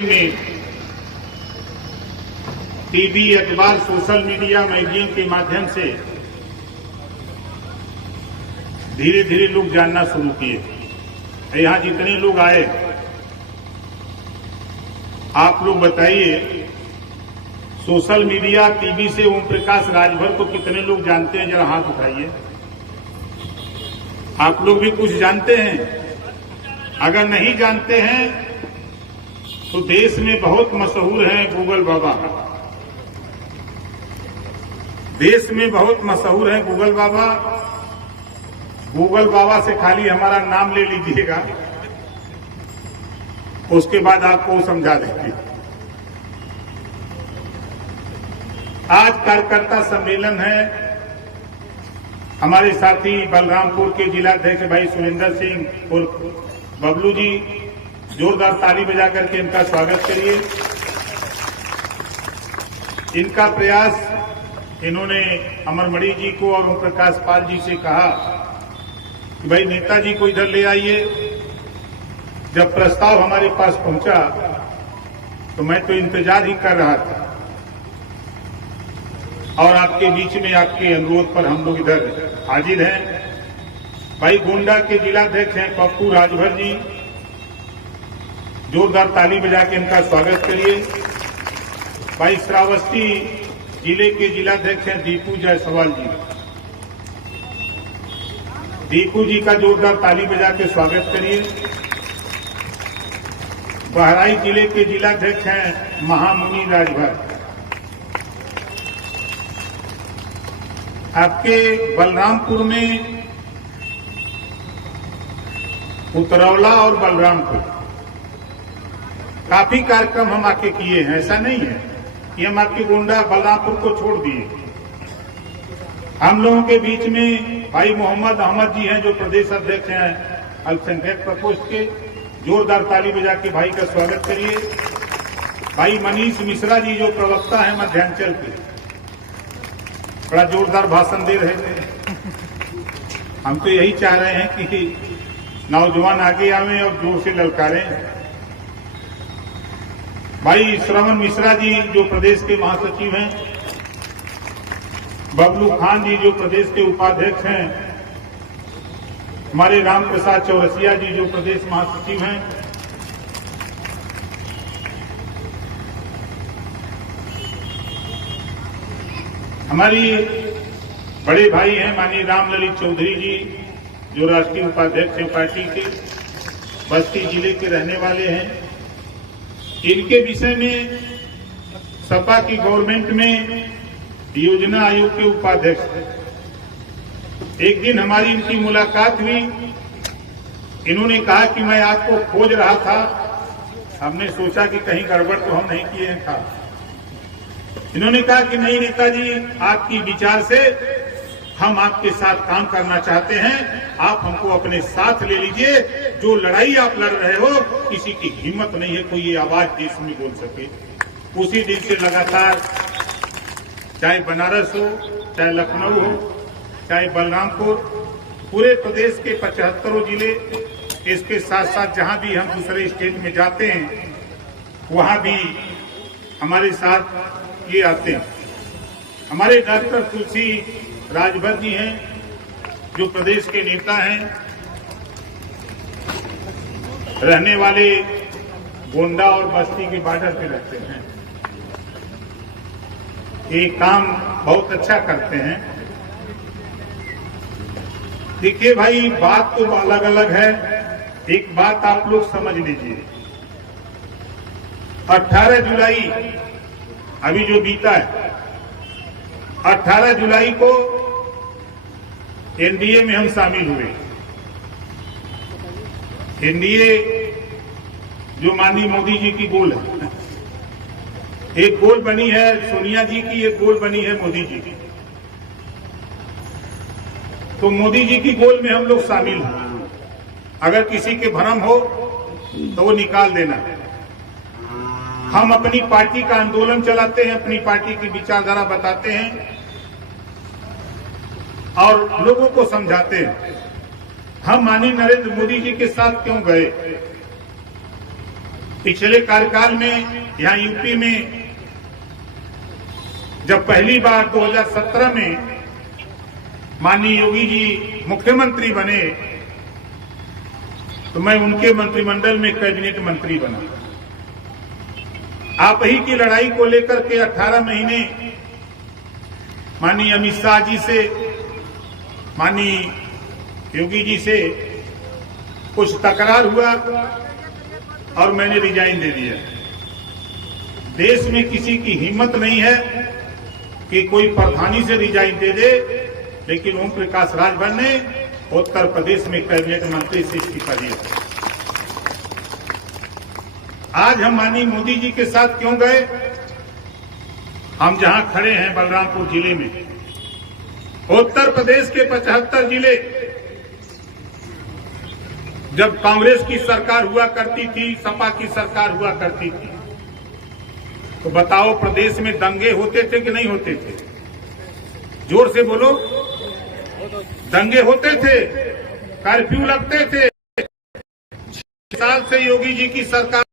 में टीवी, अखबार, social media, magazine के माध्यम से धीरे धीरे लोग जानना शुरू किए। यहां जितने लोग आए, आप लोग बताइए, सोशल मीडिया, टीवी से ओम प्रकाश राजभर को कितने लोग जानते हैं? जरा हाथ उठाइए। आप लोग भी कुछ जानते हैं? अगर नहीं जानते हैं तो देश में बहुत मशहूर हैं गूगल बाबा। देश में बहुत मशहूर हैं गूगल बाबा। गूगल बाबा से खाली हमारा नाम ले लीजिएगा, उसके बाद आपको समझा देंगे। आज कार्यकर्ता सम्मेलन है। हमारे साथी बलरामपुर के जिलाध्यक्ष भाई सुरेंद्र सिंह और बबलू जी, जोरदार ताली बजा करके इनका स्वागत करिए। इनका प्रयास, इन्होंने अमरमणि जी को और ओम प्रकाश पाल जी से कहा कि भाई नेताजी को इधर ले आइए। जब प्रस्ताव हमारे पास पहुंचा तो मैं तो इंतजार ही कर रहा था, और आपके बीच में आपके अनुरोध पर हम लोग इधर हाजिर हैं। भाई गोंडा के जिलाध्यक्ष हैं पप्पू राजभर जी, जोरदार ताली बजा के इनका स्वागत करिए। भाई श्रावस्ती जिले के जिलाध्यक्ष हैं दीपू जायसवाल जी, दीपू जी का जोरदार ताली बजा के स्वागत करिए। बहराइच जिले के जिलाध्यक्ष हैं महामुनि राजभर। आपके बलरामपुर में, उतरौला और बलरामपुर काफी कार्यक्रम हम आके किए हैं। ऐसा नहीं है कि हम आपके गोंडा बलरामपुर को छोड़ दिए। हम लोगों के बीच में भाई मोहम्मद अहमद जी हैं, जो प्रदेश अध्यक्ष हैं अल्पसंख्यक प्रकोष्ठ के। जोरदार ताली बजा के भाई का स्वागत करिए। भाई मनीष मिश्रा जी, जो प्रवक्ता हैं मध्यांचल के, बड़ा जोरदार भाषण दे रहे थे। हम तो यही चाह रहे हैं कि नौजवान आगे आवे और जोर से ललकारें। भाई श्रवण मिश्रा जी, जो प्रदेश के महासचिव हैं। बबलू खान जी, जो प्रदेश के उपाध्यक्ष हैं। हमारे राम प्रसाद चौरसिया जी, जो प्रदेश महासचिव हैं। हमारी बड़े भाई हैं माननीय राम ललित चौधरी जी, जो राष्ट्रीय उपाध्यक्ष हैं पार्टी के, बस्ती जिले के रहने वाले हैं। इनके विषय में सपा की गवर्नमेंट में योजना आयोग के उपाध्यक्ष थे। एक दिन हमारी इनकी मुलाकात हुई। इन्होंने कहा कि मैं आपको खोज रहा था। हमने सोचा कि कहीं गड़बड़ तो हम नहीं किए हैं। था इन्होंने कहा कि नहीं नेताजी, आपकी विचार से हम आपके साथ काम करना चाहते हैं। आप हमको अपने साथ ले लीजिए। जो लड़ाई आप लड़ रहे हो, किसी की हिम्मत नहीं है कोई ये आवाज देश में बोल सके। उसी दिन से लगातार, चाहे बनारस हो, चाहे लखनऊ हो, चाहे बलरामपुर, पूरे प्रदेश के 75 जिले, इसके साथ साथ जहां भी हम दूसरे स्टेट में जाते हैं, वहां भी हमारे साथ ये आते हैं। हमारे डॉक्टर तुलसी राजभर जी हैं, जो प्रदेश के नेता हैं, रहने वाले गोंडा और बस्ती के बॉर्डर पे रहते हैं। ये काम बहुत अच्छा करते हैं। देखिए भाई, बात तो अलग अलग है। एक बात आप लोग समझ लीजिए, 18 जुलाई अभी जो बीता है, 18 जुलाई को एनडीए में हम शामिल हुए। एनडीए जो माननीय मोदी जी की गोल है, एक गोल बनी है सोनिया जी की, एक गोल बनी है मोदी जी की। तो मोदी जी की गोल में हम लोग शामिल हैं। अगर किसी के भ्रम हो तो वो निकाल देना। हम अपनी पार्टी का आंदोलन चलाते हैं, अपनी पार्टी की विचारधारा बताते हैं और लोगों को समझाते हैं। हम माननीय नरेंद्र मोदी जी के साथ क्यों गए? पिछले कार्यकाल में यहाँ यूपी में जब पहली बार 2017 में माननीय योगी जी मुख्यमंत्री बने तो मैं उनके मंत्रिमंडल में कैबिनेट मंत्री बना। आप ही की लड़ाई को लेकर के 18 महीने माननीय अमित शाह जी से, माननीय योगी जी से कुछ तकरार हुआ और मैंने रिजाइन दे दिया। देश में किसी की हिम्मत नहीं है कि कोई प्रधानी से रिजाइन दे दे, लेकिन ओम प्रकाश राजभर ने उत्तर प्रदेश में कैबिनेट मंत्री से इस्तीफा दिया। आज हम माननीय मोदी जी के साथ क्यों गए? हम जहां खड़े हैं बलरामपुर जिले में, उत्तर प्रदेश के 75 जिले, जब कांग्रेस की सरकार हुआ करती थी, सपा की सरकार हुआ करती थी, तो बताओ प्रदेश में दंगे होते थे कि नहीं होते थे? जोर से बोलो। दंगे होते थे, कर्फ्यू लगते थे। 6 साल से योगी जी की सरकार,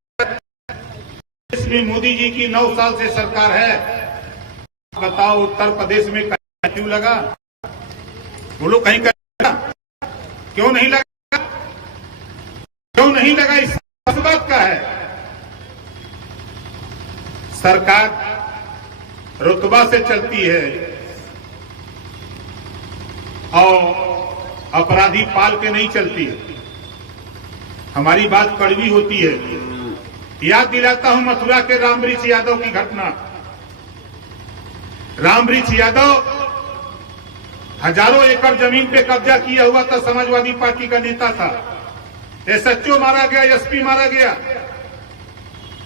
इसमें मोदी जी की 9 साल से सरकार है। बताओ उत्तर प्रदेश में कर्फ्यू लगा? बोलो कहीं लगा? क्यों नहीं लगा? क्यों नहीं लगा? इस बात का है सरकार रुतबा से चलती है और अपराधी पाल के नहीं चलती है। हमारी बात कड़वी होती है। याद दिलाता हूं मथुरा के रामवृक्ष यादव की घटना। रामवृक्ष यादव हजारों एकड़ जमीन पे कब्जा किया हुआ था, समाजवादी पार्टी का नेता था। एसएचओ मारा गया, एसपी मारा गया।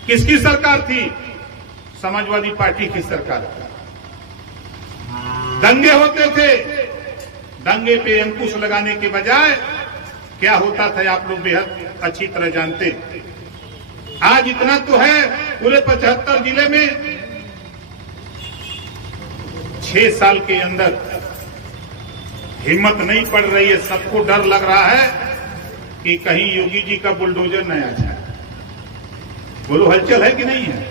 किसकी सरकार थी? समाजवादी पार्टी की सरकार। दंगे होते थे, दंगे पे अंकुश लगाने के बजाय क्या होता था आप लोग बेहद अच्छी तरह जानते। आज इतना तो है, पूरे 75 जिले में 6 साल के अंदर हिम्मत नहीं पड़ रही है। सबको डर लग रहा है कि कहीं योगी जी का बुलडोजर न आ जाए। बोलो हलचल है कि नहीं है?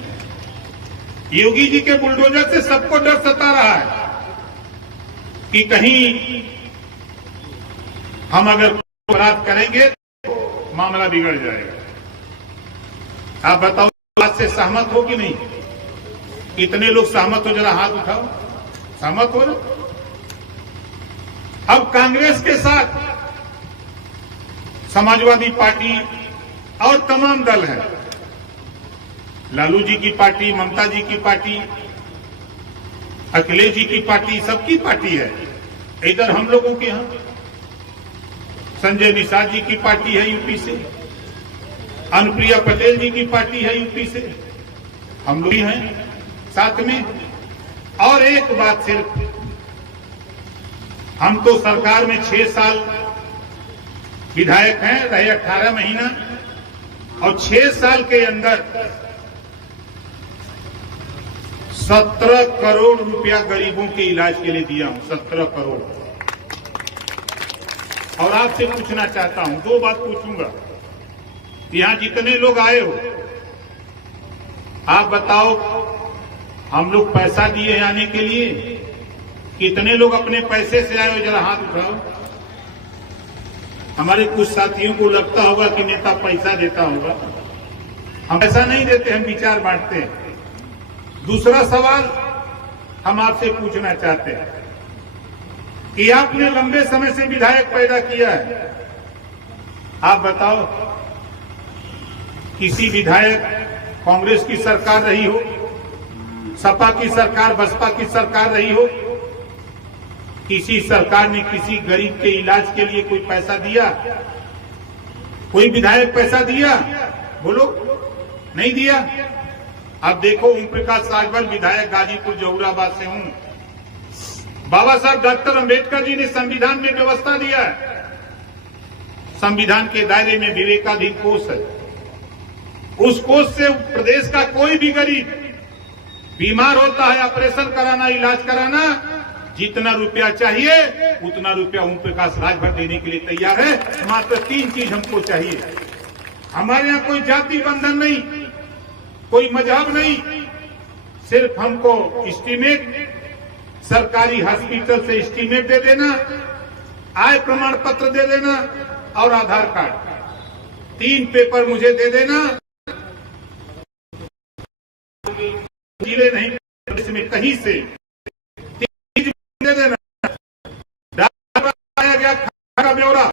योगी जी के बुलडोजर से सबको डर सता रहा है कि कहीं हम अगर अपराध करेंगे तो मामला बिगड़ जाएगा। आप बताओ, बात से सहमत हो कि नहीं? कितने लोग सहमत हो? जरा हाथ उठाओ। सहमत हो ना? अब कांग्रेस के साथ समाजवादी पार्टी और तमाम दल हैं। लालू जी की पार्टी, ममता जी की पार्टी, अखिलेश जी की पार्टी, सबकी पार्टी है। इधर हम लोगों के यहां संजय निषाद जी की पार्टी है यूपी से, अनुप्रिया पटेल जी की पार्टी है यूपी से, हम लोग ही हैं साथ में। और एक बात सिर्फ, हम तो सरकार में 6 साल विधायक हैं, रहे 18 महीना, और 6 साल के अंदर 17 करोड़ रुपया गरीबों के इलाज के लिए दिया हूं। 17 करोड़। और आपसे पूछना चाहता हूं, 2 बात पूछूंगा। यहां जितने लोग आए हो, आप बताओ, हम लोग पैसा दिए आने के लिए? कितने लोग अपने पैसे से आए हो? जरा हाथ उठाओ। हमारे कुछ साथियों को लगता होगा कि नेता पैसा देता होगा। हम पैसा नहीं देते, हम विचार बांटते हैं। दूसरा सवाल हम आपसे पूछना चाहते हैं कि आपने लंबे समय से विधायक पैदा किया है। आप बताओ, किसी विधायक कांग्रेस की सरकार रही हो, सपा की सरकार, बसपा की सरकार रही हो, किसी सरकार ने किसी गरीब के इलाज के लिए कोई पैसा दिया? कोई विधायक पैसा दिया? बोलो, नहीं दिया। अब देखो, ओम प्रकाश राजभर विधायक गाजीपुर जहुराबाद से हूं। बाबा साहब डॉक्टर अंबेडकर जी ने संविधान में व्यवस्था दिया है। संविधान के दायरे में विवेकाधीन कोष है। उस कोष से प्रदेश का कोई भी गरीब बीमार होता है, ऑपरेशन कराना, इलाज कराना, जितना रुपया चाहिए उतना रुपया ओम प्रकाश राजभर देने के लिए तैयार है। मात्र 3 चीज हमको चाहिए। हमारे यहाँ कोई जाति बंधन नहीं, कोई मजहब नहीं, सिर्फ हमको एस्टीमेट, सरकारी हॉस्पिटल से एस्टीमेट दे देना, आय प्रमाण पत्र दे देना और आधार कार्ड, 3 पेपर मुझे दे देना। जिले नहीं, इसमें कहीं से दे देना, बनाया गया का ब्यौरा,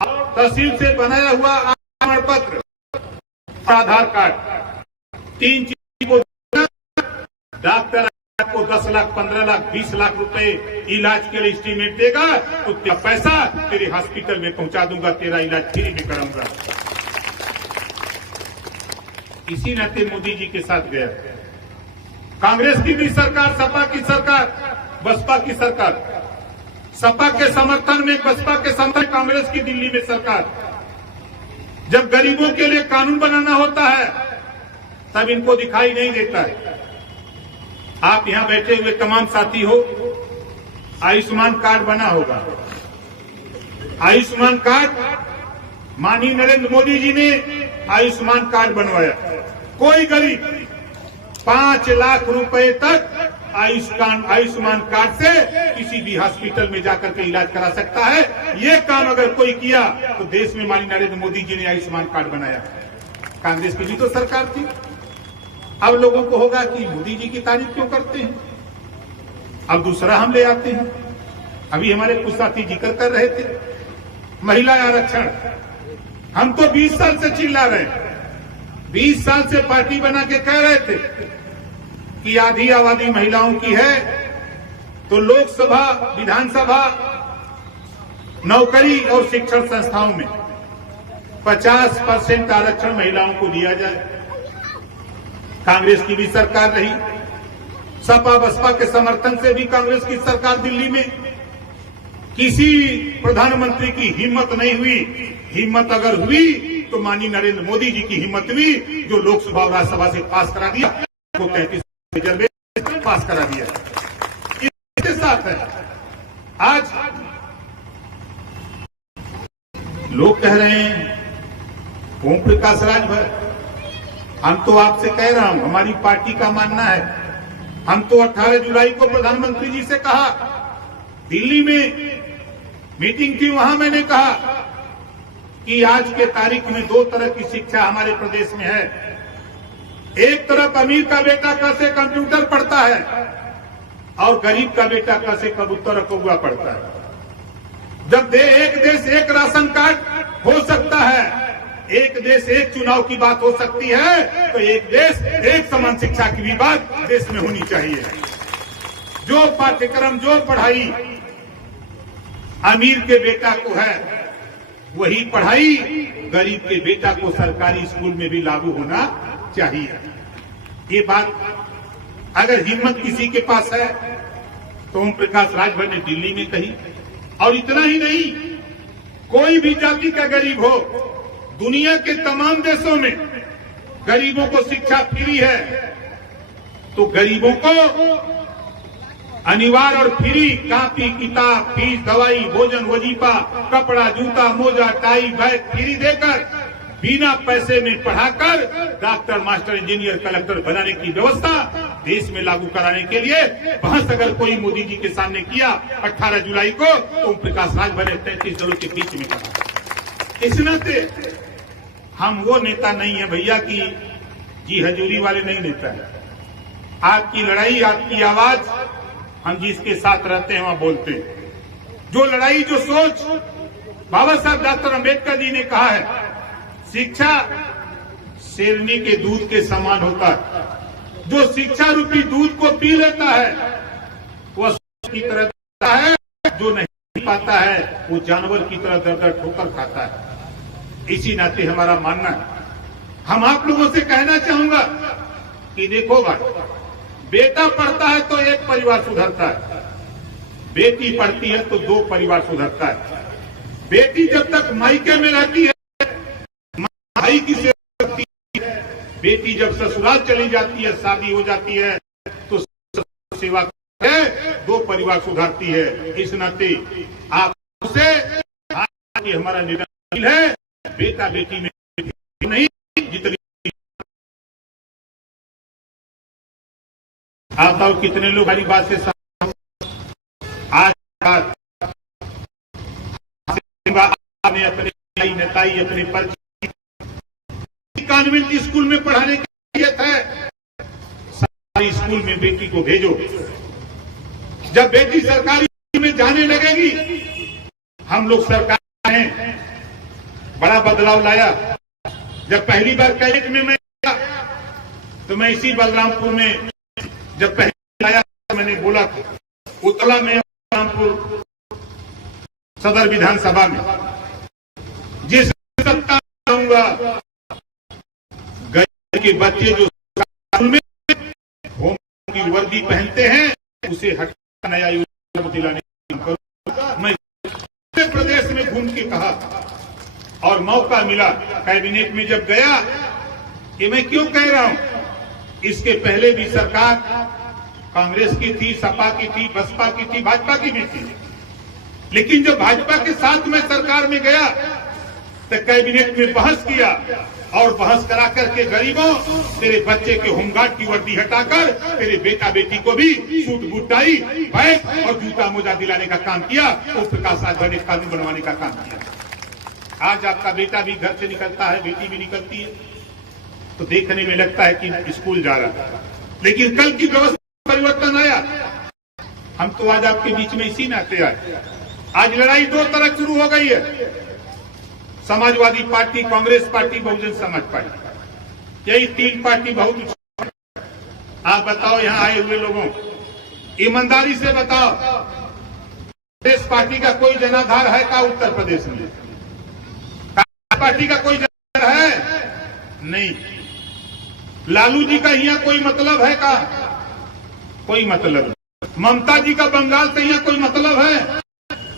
तहसील से बनाया हुआ प्रमाण पत्र, आधार कार्ड, 3 चीज को डॉक्टर को 10 लाख, 15 लाख, 20 लाख रुपए इलाज के लिए एस्टीमेट देगा तो तेरा पैसा तेरे हॉस्पिटल में पहुंचा दूंगा, तेरा इलाज फ्री में कराऊंगा। इसी नाते मोदी जी के साथ गया। कांग्रेस की भी सरकार, सपा की सरकार, बसपा की सरकार, सपा के समर्थन में, बसपा के समर्थन कांग्रेस की दिल्ली में सरकार। जब गरीबों के लिए कानून बनाना होता है तब इनको दिखाई नहीं देता है। आप यहां बैठे हुए तमाम साथी हो, आयुष्मान कार्ड बना होगा। आयुष्मान कार्ड माननीय नरेंद्र मोदी जी ने आयुष्मान कार्ड बनवाया। कोई गरीब 5 लाख रुपए तक आयुष्मान कार्ड से किसी भी हॉस्पिटल में जाकर के इलाज करा सकता है। ये काम अगर कोई किया तो देश में माननीय नरेंद्र मोदी जी ने आयुष्मान कार्ड बनाया। कांग्रेस की भी तो सरकार थी। अब लोगों को होगा कि मोदी जी की तारीफ क्यों करते हैं, अब दूसरा हम ले आते हैं। अभी हमारे कुछ साथी जिक्र कर रहे थे महिला आरक्षण। हम तो 20 साल से चिल्ला रहे हैं, 20 साल से पार्टी बना के कह रहे थे कि आधी आबादी महिलाओं की है तो लोकसभा, विधानसभा, नौकरी और शिक्षण संस्थाओं में 50% आरक्षण महिलाओं को दिया जाए। कांग्रेस की भी सरकार रही, सपा बसपा के समर्थन से भी कांग्रेस की सरकार दिल्ली में, किसी प्रधानमंत्री की हिम्मत नहीं हुई। हिम्मत अगर हुई तो माननीय नरेंद्र मोदी जी की हिम्मत हुई, जो लोकसभा और राज्यसभा से पास करा दिया, वो 33 रिजर्वेशन पास करा दिया। इसके साथ है आज लोग कह रहे हैं ओम प्रकाश राजभर, हम तो आपसे कह रहा हूं, हमारी पार्टी का मानना है, हम तो 18 जुलाई को प्रधानमंत्री जी से कहा, दिल्ली में मीटिंग थी, वहां मैंने कहा कि आज के तारीख में 2 तरह की शिक्षा हमारे प्रदेश में है। एक तरफ अमीर का बेटा कैसे कंप्यूटर पढ़ता है और गरीब का बेटा कैसे कबूतर कौवा पढ़ता है। जब एक देश एक राशन कार्ड हो सकता है, एक देश एक चुनाव की बात हो सकती है, तो एक देश एक समान शिक्षा की भी बात देश में होनी चाहिए। जो पाठ्यक्रम, जो पढ़ाई अमीर के बेटा को है, वही पढ़ाई गरीब के बेटा को सरकारी स्कूल में भी लागू होना चाहिए। ये बात अगर हिम्मत किसी के पास है तो ओम प्रकाश राजभर ने दिल्ली में कही। और इतना ही नहीं, कोई भी जाति का गरीब हो, दुनिया के तमाम देशों में गरीबों को शिक्षा फ्री है, तो गरीबों को अनिवार्य और फ्री कॉपी, किताब, फीस, दवाई, भोजन, वजीफा, कपड़ा, जूता, मोजा, टाई, बैग फ्री देकर बिना पैसे में पढ़ाकर डॉक्टर, मास्टर, इंजीनियर, कलेक्टर बनाने की व्यवस्था देश में लागू कराने के लिए बहस अगर कोई मोदी जी के सामने किया 18 जुलाई को, तो ओम प्रकाश राजभर ने 33 दलों के बीच में कहा। इस नाते हम वो नेता नहीं है भैया की जी हजूरी वाले नहीं नेता है। आपकी लड़ाई, आपकी आवाज हम जिसके साथ रहते हैं वहां बोलते हैं। जो लड़ाई, जो सोच बाबा साहब डॉक्टर अंबेडकर जी ने कहा है, शिक्षा शेरनी के दूध के समान होता है। जो शिक्षा रूपी दूध को पी लेता है वह की तरह खाता है, जो नहीं पाता है वो जानवर की तरह दर दर ठोकर खाता है। इसी नाते हमारा मानना है, हम आप लोगों से कहना चाहूंगा कि देखो भाई, बेटा पढ़ता है तो एक परिवार सुधरता है, बेटी पढ़ती है तो 2 परिवार सुधरता है। बेटी जब तक मायके में रहती है भाई की सेवा करती है, बेटी जब ससुराल चली जाती है, शादी हो जाती है तो सेवा है, 2 परिवार सुधारती है। इस नाते आपसे हमारा निर्णय है, बेटा बेटी में नहीं, जितनी आप बताओ कितने लोग हमारी बात से आज आपने अपने नेताई अपने पर्ची कॉन्वेंट स्कूल में पढ़ाने की नियत है, सरकारी स्कूल में बेटी को भेजो। जब बेटी सरकारी में जाने लगेगी, हम लोग सरकार में बड़ा बदलाव लाया। जब पहली बार कैबिनेट में मैं गया तो मैं इसी बलरामपुर में जब पहले आया तो मैंने बोला था उत्तला में बलरामपुर सदर विधानसभा में जिस सत्ता दूंगा गरीब के बच्चे जो स्कूल में होम की वर्दी पहनते हैं उसे हटा नया यूनिफॉर्म दिलाने का काम करूंगा। मैं प्रदेश में घूम के कहा और मौका मिला कैबिनेट में जब गया कि मैं क्यों कह रहा हूं, इसके पहले भी सरकार कांग्रेस की थी, सपा की थी, बसपा की थी, भाजपा की भी थी, लेकिन जब भाजपा के साथ मैं सरकार में गया तो कैबिनेट में बहस किया और बहस करा करके गरीबों तेरे बच्चे के होमगार्ड की वर्दी हटाकर तेरे बेटा बेटी को भी सूट बूट टाई बैग और जूता मोजा दिलाने का काम किया, ओम प्रकाश राजभर ने कानून बनवाने का काम किया। आज आपका बेटा भी घर से निकलता है, बेटी भी निकलती है, तो देखने में लगता है कि स्कूल जा रहा है, लेकिन कल की व्यवस्था परिवर्तन आया। हम तो आज आपके बीच में इसी नाते आए। आज लड़ाई दो तरफ शुरू हो गई है, Samajwadi party, Congress party, Bahujan Samaj party, यही तीन पार्टी बहुत। आप बताओ यहां आए हुए लोगों, ईमानदारी से बताओ, कांग्रेस पार्टी का कोई जनाधार है का उत्तर प्रदेश में? पार्टी का कोई जनाधार है? नहीं। लालू जी का यहाँ कोई मतलब है का? कोई मतलब नहीं। ममता जी का बंगाल से यहाँ कोई मतलब है?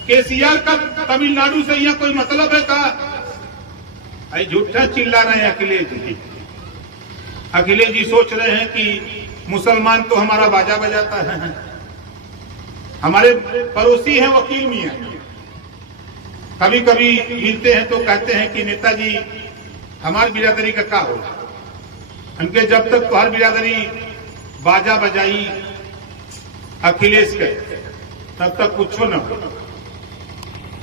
केसीआर का तमिलनाडु से यहाँ कोई मतलब है का? अरे झूठा चिल्ला रहे हैं अखिलेश जी। अखिलेश जी सोच रहे हैं कि मुसलमान तो हमारा बाजा बजाता है। हमारे पड़ोसी हैं वकील मियां, कभी कभी मिलते हैं तो कहते हैं कि नेताजी हमारी बिरादरी का क्या हो, उनके जब तक तो हर बिरादरी बाजा बजाई अखिलेश के तब तक कुछ न हो,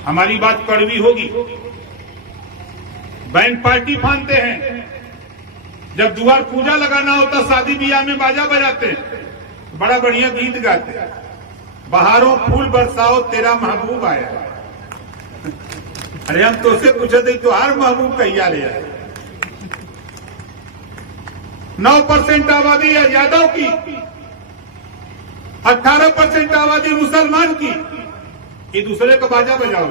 हमारी बात कड़वी होगी। बैंड पार्टी फानते हैं, जब द्वार पूजा लगाना होता शादी ब्याह में बाजा बजाते हैं, बड़ा बढ़िया गीत गाते हैं, बहारों फूल बरसाओ तेरा महबूब आया। अरे हम तो उससे पूछे थे तो हर महबूब कहिया ले आए। 9% आबादी है यादव की, 18% आबादी मुसलमान की, ये दूसरे को बाजा बजाओ।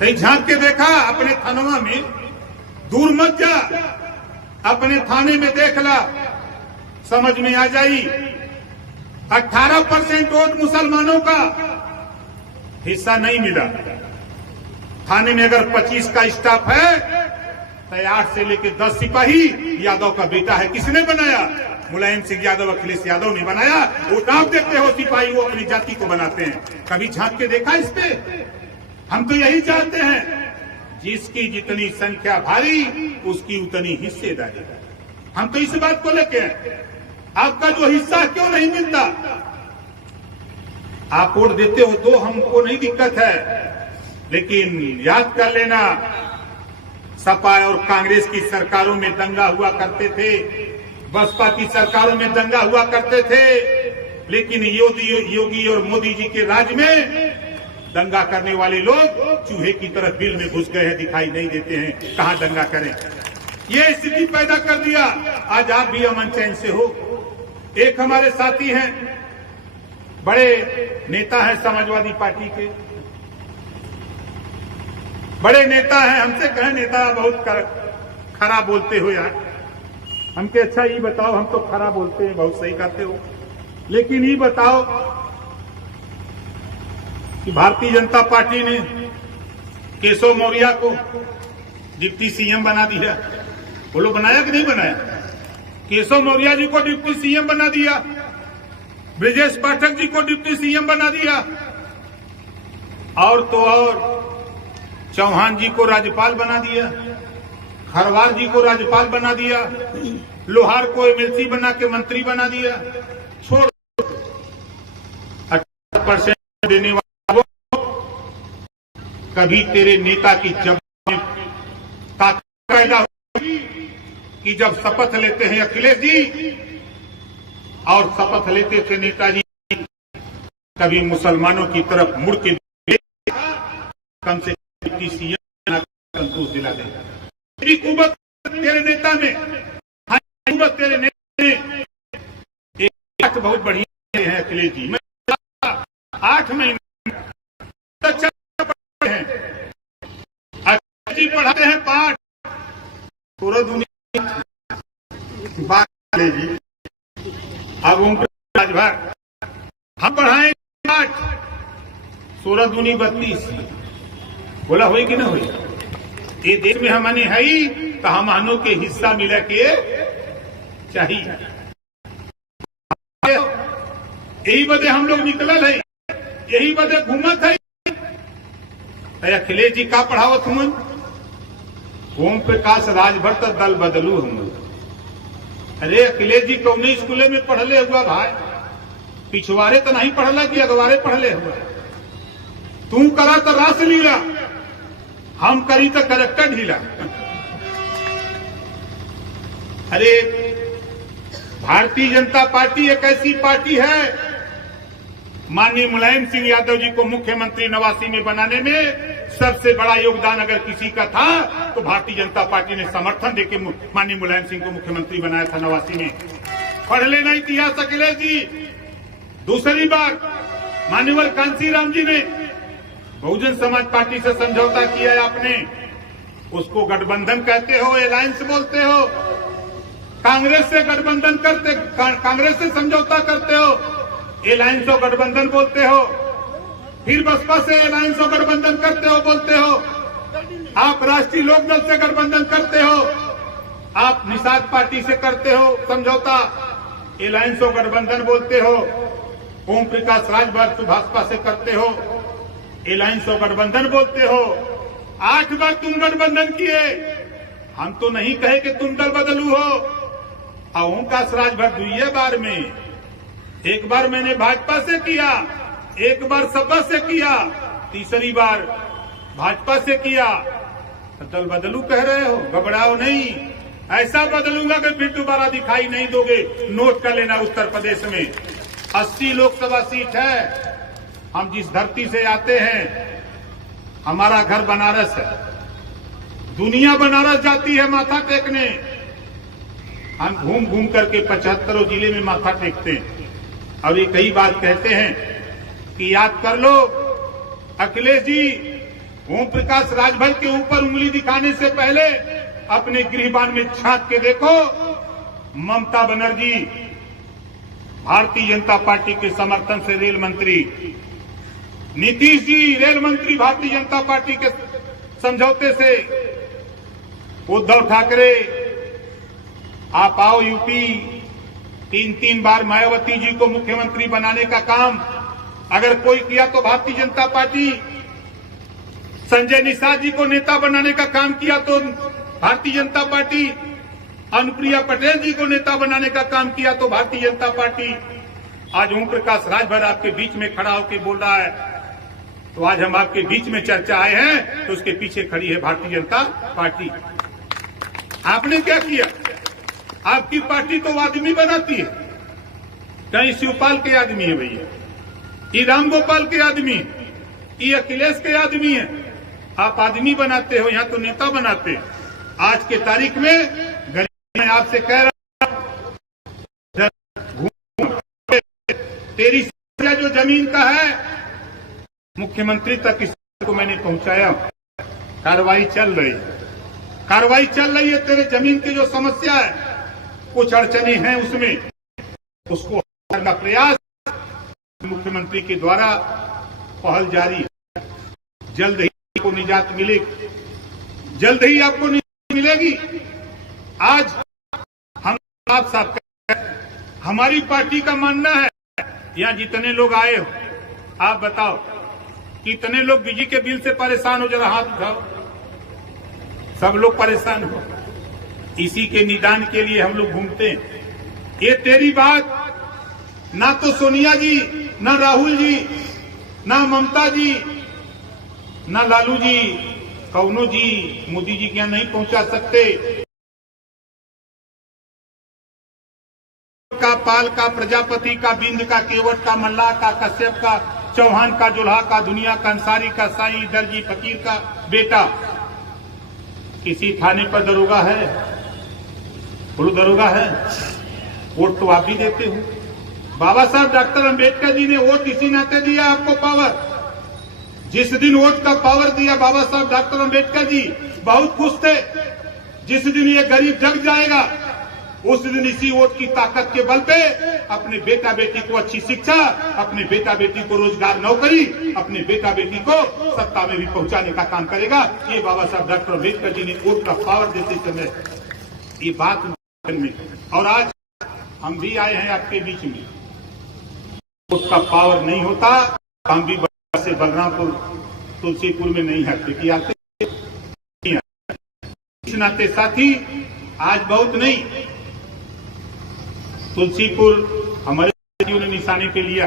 कहीं झांक के देखा अपने थानवा में, दूर मत जा, अपने थाने में देख ला, समझ में आ जाई। 18% वोट मुसलमानों का हिस्सा नहीं मिला। थाने में अगर 25 का स्टाफ है तो 8 से लेकर 10 सिपाही यादव का बेटा है। किसने बनाया? मुलायम सिंह यादव, अखिलेश यादव ने बनाया। वो नाम देते हो सिपाही, वो अपनी जाति को बनाते हैं। कभी झांक के देखा इस पे? हम तो यही चाहते हैं, जिसकी जितनी संख्या भारी उसकी उतनी हिस्सेदारी। हम तो इस बात को लेके हैं, आपका जो हिस्सा क्यों नहीं मिलता? आप वोट देते हो तो हमको नहीं दिक्कत है, लेकिन याद कर लेना, सपा और कांग्रेस की सरकारों में दंगा हुआ करते थे, बसपा की सरकारों में दंगा हुआ करते थे, लेकिन योगी और मोदी जी के राज में दंगा करने वाले लोग चूहे की तरह बिल में घुस गए हैं, दिखाई नहीं देते हैं। कहां दंगा करें? ये स्थिति पैदा कर दिया। आज आप भी अमन चैन से हो। एक हमारे साथी हैं, बड़े नेता हैं समाजवादी पार्टी के, बड़े नेता हैं, हमसे कहे नेता बहुत खरा बोलते हो यार। हमके अच्छा ये बताओ, हम तो खरा बोलते हैं, बहुत सही कहते हो, लेकिन ये बताओ कि भारतीय जनता पार्टी ने केशव मौर्य को डिप्टी सीएम बना दिया। बोलो बनाया कि नहीं बनाया? केशव मौर्य जी को डिप्टी सीएम बना दिया, ब्रजेश पाठक जी को डिप्टी सीएम बना दिया, और तो और चौहान जी को राज्यपाल बना दिया, खरवार जी को राज्यपाल बना दिया, लोहार को एमएलसी बना के मंत्री बना दिया। छोड़ 18% देने वालों, कभी तेरे नेता की जबान में ताकत पैदा होगी कि जब शपथ लेते हैं अखिलेश जी और शपथ लेते थे नेताजी, कभी मुसलमानों की तरफ मुड़ के कम से कम सीएम संतोष दिला देगा। तेरी कुवत तेरे नेता में, कुवत तेरे नेता में एक बात बहुत बढ़िया है अखिलेश जी। मैं 8 महीने अच्छा पढ़े हैं, अच्छी पढ़ाते हैं पाठ, पूरा दुनिया बात जी। अब राजभर हम पढ़ाएं पाठ 16 दूनी 32, बोला हुई कि ना हुई? ये देश में हमने है ही तो हमनों के हिस्सा मिला के चाहिए। यही बदे हम लोग निकलल है, यही बदे घूमत है। अखिलेश जी का पढ़ावत हुमन, ओम प्रकाश राजभर तक दल बदलू हम। अरे अखिलेश जी कौन स्कूले में पढ़ले हुआ भाई? पिछवाड़े तो नहीं पढ़ला कि अगवारे पढ़ले हुआ? तू करा तो रास लीला, हम करी तो करेक्टर ढीला। अरे भारतीय जनता पार्टी एक ऐसी पार्टी है, माननीय मुलायम सिंह यादव जी को मुख्यमंत्री 89 में बनाने में सबसे बड़ा योगदान अगर किसी का था तो भारतीय जनता पार्टी ने समर्थन देके माननीय मुलायम सिंह को मुख्यमंत्री बनाया था 89 में। पढ़ लेना इतिहास अखिलेश जी। दूसरी बार मान्यवर कांसीराम जी ने बहुजन समाज पार्टी से समझौता किया है आपने, उसको गठबंधन कहते हो, अलायंस बोलते हो। कांग्रेस से गठबंधन करते, कांग्रेस से समझौता करते हो, अलायंस और गठबंधन बोलते हो। फिर बसपा से अलायंस और गठबंधन करते हो बोलते हो। आप राष्ट्रीय लोकदल से गठबंधन करते हो, आप निषाद पार्टी से करते हो समझौता, अलायंस और गठबंधन बोलते हो। ओम प्रकाश राजभर भाजपा से करते हो, अलायंस और गठबंधन बोलते हो। 8 बार तुम गठबंधन किए, हम तो नहीं कहे कि तुम दल बदलू हो। और ओम प्रकाश राजभर 2 बार में, एक बार मैंने भाजपा से किया, एक बार सपा से किया, तीसरी बार भाजपा से किया। दल बदलू कह रहे हो, घबराओ नहीं, ऐसा बदलूंगा कि फिर दोबारा दिखाई नहीं दोगे। नोट कर लेना, उत्तर प्रदेश में 80 लोकसभा सीट है। हम जिस धरती से आते हैं, हमारा घर बनारस है, दुनिया बनारस जाती है माथा टेकने। हम घूम घूम करके 75 जिले में माथा टेकते हैं और ये कई बार कहते हैं कि याद कर लो अखिलेश जी, ओम प्रकाश राजभर के ऊपर उंगली दिखाने से पहले अपने गृहबान में झांक के देखो। ममता बनर्जी भारतीय जनता पार्टी के समर्थन से रेल मंत्री, नीतीश जी रेल मंत्री भारतीय जनता पार्टी के समझौते से, उद्धव ठाकरे आप आओ यूपी, 3 बार मायावती जी को मुख्यमंत्री बनाने का काम अगर कोई किया तो भारतीय जनता पार्टी, संजय निषाद जी को नेता बनाने का काम किया तो भारतीय जनता पार्टी, अनुप्रिया पटेल जी को नेता बनाने का काम किया तो भारतीय जनता पार्टी। आज ओम प्रकाश राजभर आपके बीच में खड़ा होकर बोल रहा है, तो आज हम आपके बीच में चर्चा आए हैं तो उसके पीछे खड़ी है भारतीय जनता पार्टी। आपने क्या किया? आपकी पार्टी तो आदमी बनाती है, कहीं शिवपाल के आदमी है भैया, ये राम गोपाल के आदमी, ये अखिलेश के आदमी है। आप आदमी बनाते हो, यहाँ तो नेता बनाते हैं। आज के तारीख में मैं आपसे कह रहा हूं, तेरी जो जमीन का है मुख्यमंत्री तक को मैंने पहुंचाया। कार्रवाई चल रही है। तेरे जमीन की जो समस्या है, कुछ अड़चने हैं उसमें, उसको हल करने का प्रयास मुख्यमंत्री के द्वारा पहल जारी है। जल्द ही आपको निजात मिलेगी, जल्द ही आपको निजात मिलेगी। आज हम आप साहब, हमारी पार्टी का मानना है, यहाँ जितने लोग आए हो, आप बताओ कितने लोग बिजली के बिल से परेशान हो? जरा हाथ उठाओ। सब लोग परेशान हो। इसी के निदान के लिए हम लोग घूमते हैं। ये तेरी बात ना तो सोनिया जी, ना राहुल जी, ना ममता जी, ना लालू जी, कौनो जी मोदी जी के यहाँ नहीं पहुंचा सकते। का, पाल का, प्रजापति का, बिंद का, केवट का, मल्लाह का, कश्यप का, चौहान का, जुल्हा का, दुनिया का, अंसारी का, साईं, दर्जी, फकीर का बेटा किसी थाने पर दरोगा है? बोलो दरोगा है? वोट तो आप भी देते हो। बाबा साहब डॉक्टर अंबेडकर जी ने वोट इसी नाते दिया आपको पावर। जिस दिन वोट का पावर दिया बाबा साहब डॉक्टर अंबेडकर जी बहुत खुश थे। जिस दिन ये गरीब जग जाएगा उस दिन इसी वोट की ताकत के बल पे अपने बेटा बेटी को अच्छी शिक्षा, अपने बेटा बेटी को रोजगार, नौकरी, अपने बेटा बेटी को सत्ता में भी पहुंचाने का काम करेगा। ये बाबा साहब डॉक्टर अंबेडकर जी ने वोट का पावर देते समय ये बात में, और आज हम भी आए हैं आपके बीच में। वोट का पावर नहीं होता हम भी से बलरामपुर तुलसीपुर में नहीं आते आते। इस नाते साथी आज बहुत नहीं, तुलसीपुर हमारे साथियों ने निशाने पे लिया।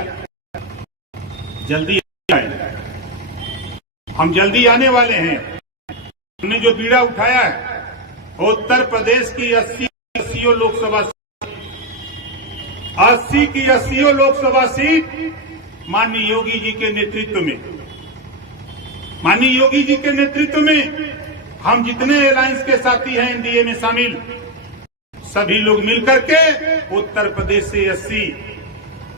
जल्दी आए, हम जल्दी आने वाले हैं। हमने जो बीड़ा उठाया है उत्तर प्रदेश की 80 लोकसभा 80 की 80 लोकसभा सीट माननीय योगी जी के नेतृत्व में, माननीय योगी जी के नेतृत्व में हम जितने अलायंस के साथी हैं एनडीए में शामिल, सभी लोग मिलकर के उत्तर प्रदेश से 80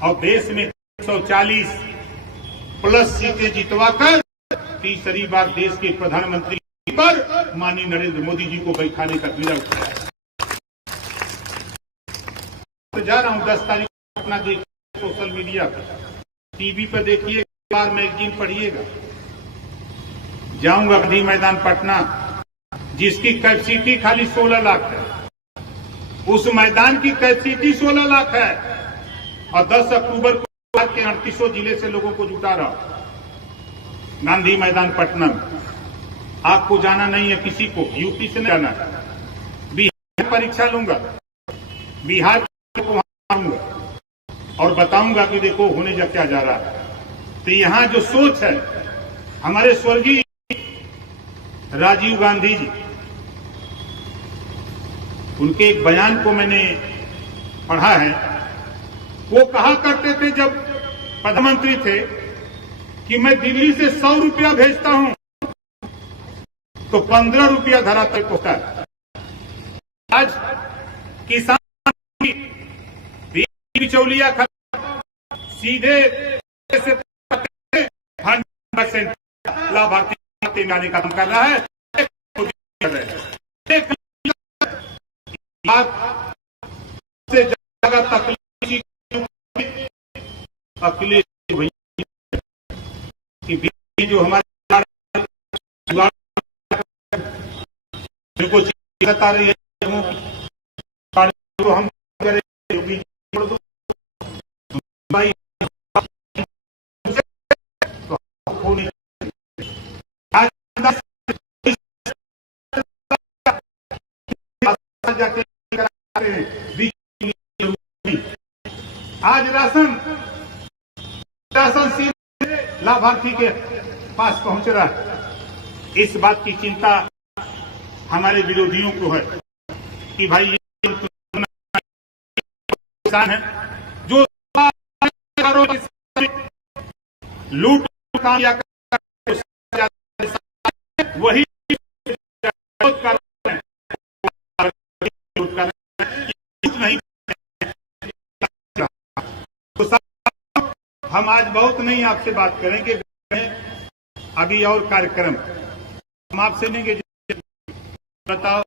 और देश में 140 प्लस सीटें जितवाकर तीसरी बार देश के प्रधानमंत्री पर माननीय नरेंद्र मोदी जी को बैठाने का बीड़ा उठाया। तो जा रहा हूं 10 तारीख को अपना देखिए सोशल मीडिया पर, टीवी पर देखिए, बार मैगजीन पढ़िएगा। जाऊंगा गांधी मैदान पटना जिसकी कैपेसिटी खाली 16 लाख है। उस मैदान की कैपेसिटी 16 लाख है और 10 अक्टूबर को के 38 जिले से लोगों को जुटा रहा हूं गांधी मैदान पटना में। आपको जाना नहीं है, किसी को यूपी से नहीं जाना है। बिहार परीक्षा लूंगा, बिहार को आऊंगा और बताऊंगा कि देखो होने जा क्या जा रहा है। तो यहां जो सोच है हमारे स्वर्गीय राजीव गांधी जी, उनके एक बयान को मैंने पढ़ा है। वो कहा करते थे जब प्रधानमंत्री थे कि मैं दिल्ली से 100 रुपया भेजता हूं तो 15 रुपया धरा तक पहुंचा है। आज किसान बिचौलिया सीधे लाभार्थी में आने का काम कर रहा है। से ज्यादा तकलीफ अखिलेश कि जो हमारे को बता रही है तो हम भाई आज राशन लाभार्थी के पास पहुंच रहा है। इस बात की चिंता हमारे विरोधियों को है कि भाई ये किसान है जो लूट या वही नहीं। हम आज बहुत नहीं आपसे बात करेंगे, अभी और कार्यक्रम हम आपसे नहीं। बताओ